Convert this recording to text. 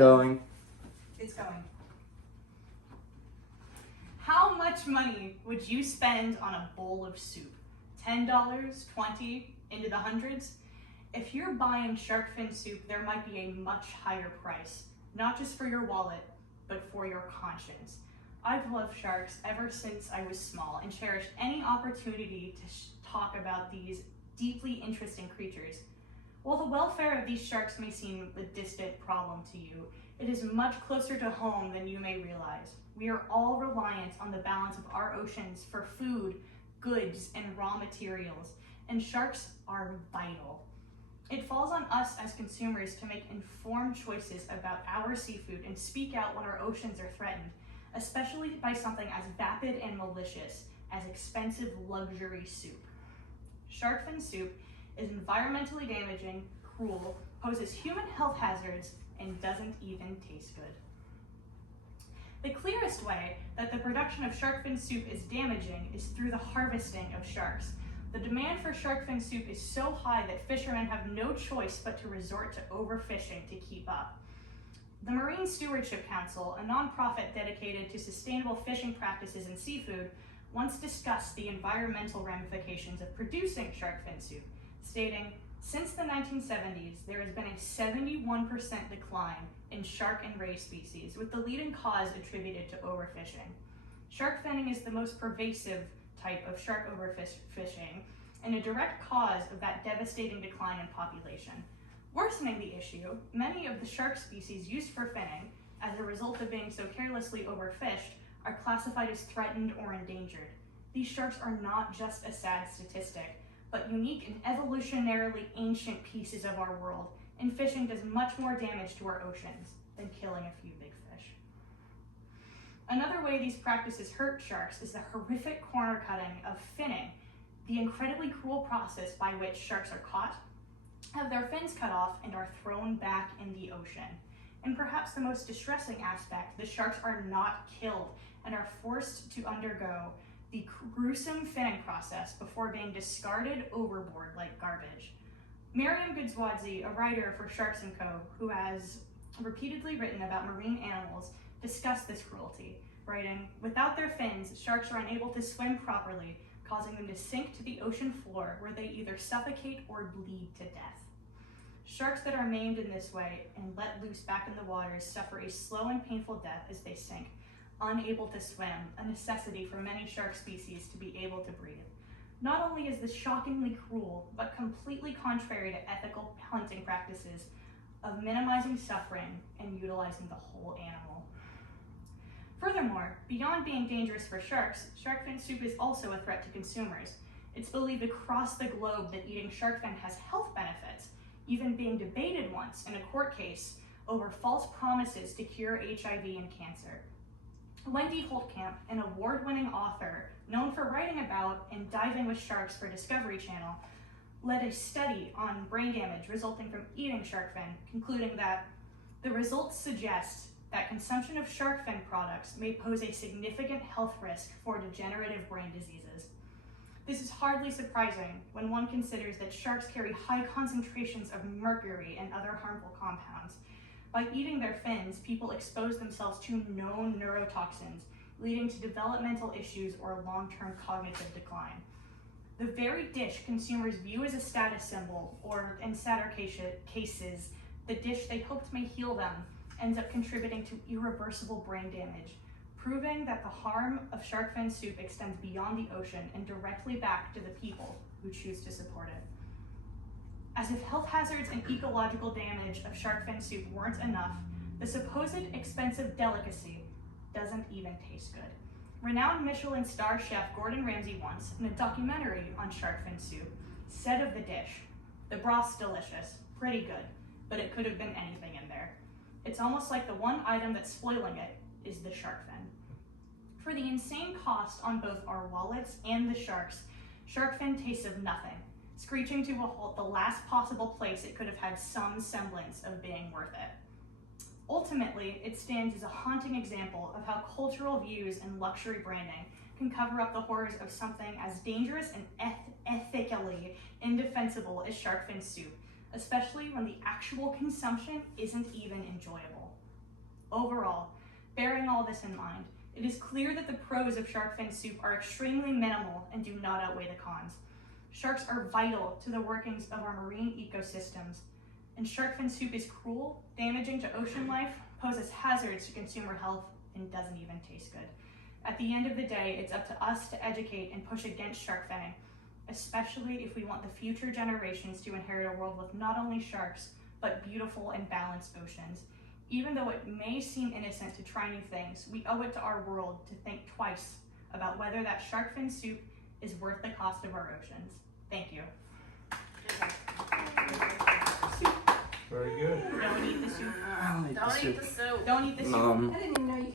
going. It's going. How much money would you spend on a bowl of soup? $10, $20, into the hundreds? If you're buying shark fin soup, there might be a much higher price, not just for your wallet, but for your conscience. I've loved sharks ever since I was small and cherished any opportunity to talk about these deeply interesting creatures. While the welfare of these sharks may seem a distant problem to you, it is much closer to home than you may realize. We are all reliant on the balance of our oceans for food, goods, and raw materials, and sharks are vital. It falls on us as consumers to make informed choices about our seafood and speak out when our oceans are threatened, especially by something as vapid and malicious as expensive luxury soup. Shark fin soup is environmentally damaging, cruel, poses human health hazards, and doesn't even taste good. The clearest way that the production of shark fin soup is damaging is through the harvesting of sharks. The demand for shark fin soup is so high that fishermen have no choice but to resort to overfishing to keep up. The Marine Stewardship Council, a nonprofit dedicated to sustainable fishing practices in seafood, once discussed the environmental ramifications of producing shark fin soup, stating, "Since the 1970s, there has been a 71% decline in shark and ray species, with the leading cause attributed to overfishing. Shark finning is the most pervasive type of shark overfishing and a direct cause of that devastating decline in population. Worsening the issue, many of the shark species used for finning, as a result of being so carelessly overfished, are classified as threatened or endangered. These sharks are not just a sad statistic, but unique and evolutionarily ancient pieces of our world, and fishing does much more damage to our oceans than killing a few big fish." Another way these practices hurt sharks is the horrific corner cutting of finning, the incredibly cruel process by which sharks are caught, have their fins cut off, and are thrown back in the ocean. And perhaps the most distressing aspect, the sharks are not killed and are forced to undergo the gruesome finning process before being discarded overboard like garbage. Miriam Goodswadze, a writer for Sharks & Co., who has repeatedly written about marine animals, discussed this cruelty, writing, "Without their fins, sharks are unable to swim properly, causing them to sink to the ocean floor where they either suffocate or bleed to death. Sharks that are maimed in this way and let loose back in the waters suffer a slow and painful death as they sink, unable to swim, a necessity for many shark species to be able to breathe. Not only is this shockingly cruel, but completely contrary to ethical hunting practices of minimizing suffering and utilizing the whole animal." Furthermore, beyond being dangerous for sharks, shark fin soup is also a threat to consumers. It's believed across the globe that eating shark fin has health benefits, even being debated once in a court case over false promises to cure HIV and cancer. Wendy Holtkamp, an award-winning author known for writing about and diving with sharks for Discovery Channel, led a study on brain damage resulting from eating shark fin, concluding that the results suggest that consumption of shark fin products may pose a significant health risk for degenerative brain diseases. This is hardly surprising when one considers that sharks carry high concentrations of mercury and other harmful compounds. By eating their fins, people expose themselves to known neurotoxins, leading to developmental issues or long-term cognitive decline. The very dish consumers view as a status symbol, or in sadder cases, the dish they hoped may heal them, ends up contributing to irreversible brain damage, proving that the harm of shark fin soup extends beyond the ocean and directly back to the people who choose to support it. As if health hazards and ecological damage of shark fin soup weren't enough, the supposed expensive delicacy doesn't even taste good. Renowned Michelin star chef Gordon Ramsay once, in a documentary on shark fin soup, said of the dish, "The broth's delicious, pretty good, but it could have been anything in there. It's almost like the one item that's spoiling it is the shark fin." For the insane cost on both our wallets and the sharks, shark fin tastes of nothing, screeching to a halt the last possible place it could have had some semblance of being worth it. Ultimately, it stands as a haunting example of how cultural views and luxury branding can cover up the horrors of something as dangerous and ethically indefensible as shark fin soup, especially when the actual consumption isn't even enjoyable. Overall, bearing all this in mind, it is clear that the pros of shark fin soup are extremely minimal and do not outweigh the cons. Sharks are vital to the workings of our marine ecosystems, and shark fin soup is cruel, damaging to ocean life, poses hazards to consumer health, and doesn't even taste good. At the end of the day, it's up to us to educate and push against shark finning, especially if we want the future generations to inherit a world with not only sharks, but beautiful and balanced oceans. Even though it may seem innocent to try new things, we owe it to our world to think twice about whether that shark fin soup is worth the cost of our oceans. Thank you. Very good. Don't eat the soup. Don't eat the soup. Don't eat the soup. Mom. I didn't even know you